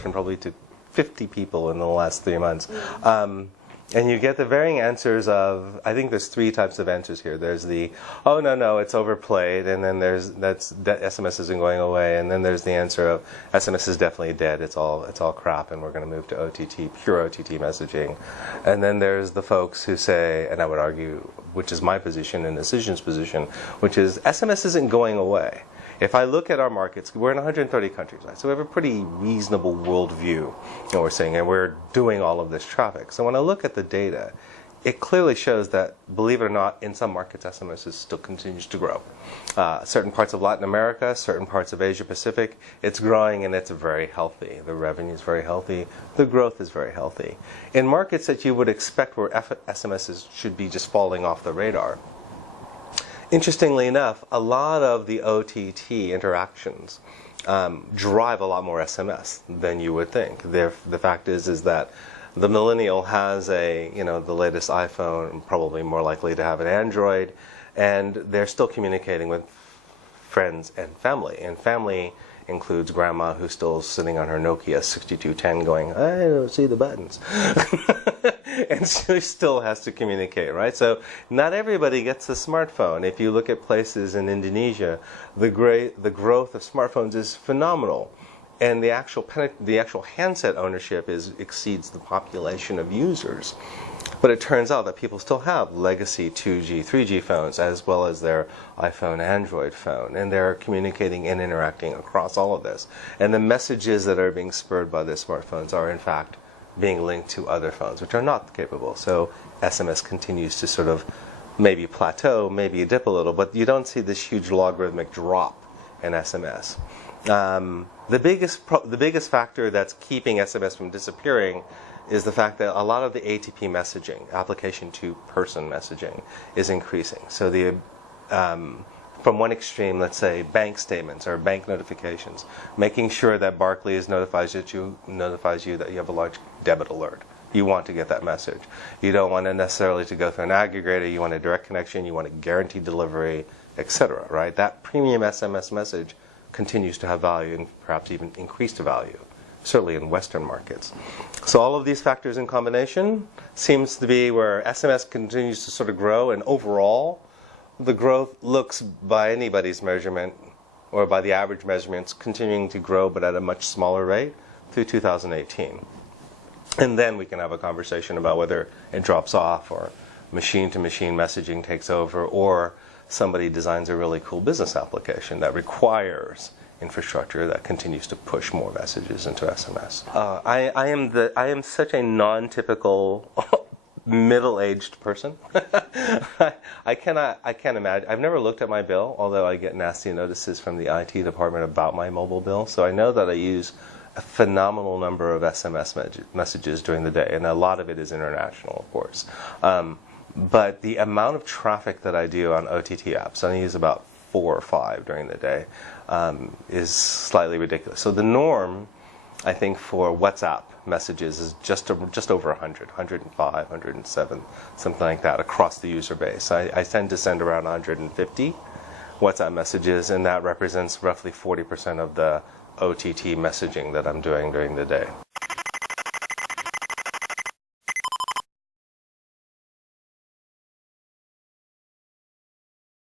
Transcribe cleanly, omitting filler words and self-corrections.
question probably to 50 people in the last 3 months. And you get the varying answers of, I think there's 3 types of answers here. There's the, oh, no, it's overplayed, and then there's, SMS isn't going away, and then there's the answer of, SMS is definitely dead, it's all crap, and we're going to move to OTT, pure OTT messaging. And then there's the folks who say, and I would argue, which is my position and Acision's position, which is, SMS isn't going away. If I look at our markets, we're in 130 countries, right? So we have a pretty reasonable worldview, we're saying, and we're doing all of this traffic. So when I look at the data, it clearly shows that, believe it or not, in some markets, SMS still continues to grow. Certain parts of Latin America, certain parts of Asia Pacific, it's growing and it's very healthy. The revenue is very healthy. The growth is very healthy. In markets that you would expect where SMS should be just falling off the radar, interestingly enough, a lot of the OTT interactions drive a lot more SMS than you would think. The fact is that the millennial has the latest iPhone, probably more likely to have an Android, and they're still communicating with friends and family. And family includes grandma who's still sitting on her Nokia 6210 going, I don't see the buttons. And she still has to communicate, right? So not everybody gets a smartphone. If you look at places in Indonesia, the growth of smartphones is phenomenal. And the actual handset ownership exceeds the population of users. But it turns out that people still have legacy 2G, 3G phones, as well as their iPhone, Android phone. And they're communicating and interacting across all of this. And the messages that are being spurred by their smartphones are, in fact, being linked to other phones, which are not capable. So SMS continues to sort of maybe plateau, maybe dip a little, but you don't see this huge logarithmic drop in SMS. The biggest factor that's keeping SMS from disappearing is the fact that a lot of the ATP messaging, application to person messaging, is increasing. So from one extreme, let's say bank statements or bank notifications, making sure that Barclays notifies you that you have a large debit alert. You want to get that message. You don't want it necessarily to go through an aggregator. You want a direct connection. You want a guaranteed delivery, etc. Right? That premium SMS message continues to have value and perhaps even increased value, certainly in Western markets. So all of these factors in combination seems to be where SMS continues to sort of grow, and overall the growth looks, by anybody's measurement or by the average measurements, continuing to grow but at a much smaller rate through 2018. And then we can have a conversation about whether it drops off or machine-to-machine messaging takes over, or somebody designs a really cool business application that requires infrastructure that continues to push more messages into SMS. I am such a non-typical middle-aged person. I can't imagine. I've never looked at my bill, although I get nasty notices from the IT department about my mobile bill. So I know that I use a phenomenal number of SMS messages during the day, and a lot of it is international, of course. But the amount of traffic that I do on OTT apps, I use about 4 or 5 during the day, is slightly ridiculous. So the norm, I think, for WhatsApp messages is just over 100, 105, 107, something like that across the user base. I tend to send around 150 WhatsApp messages, and that represents roughly 40% of the OTT messaging that I'm doing during the day.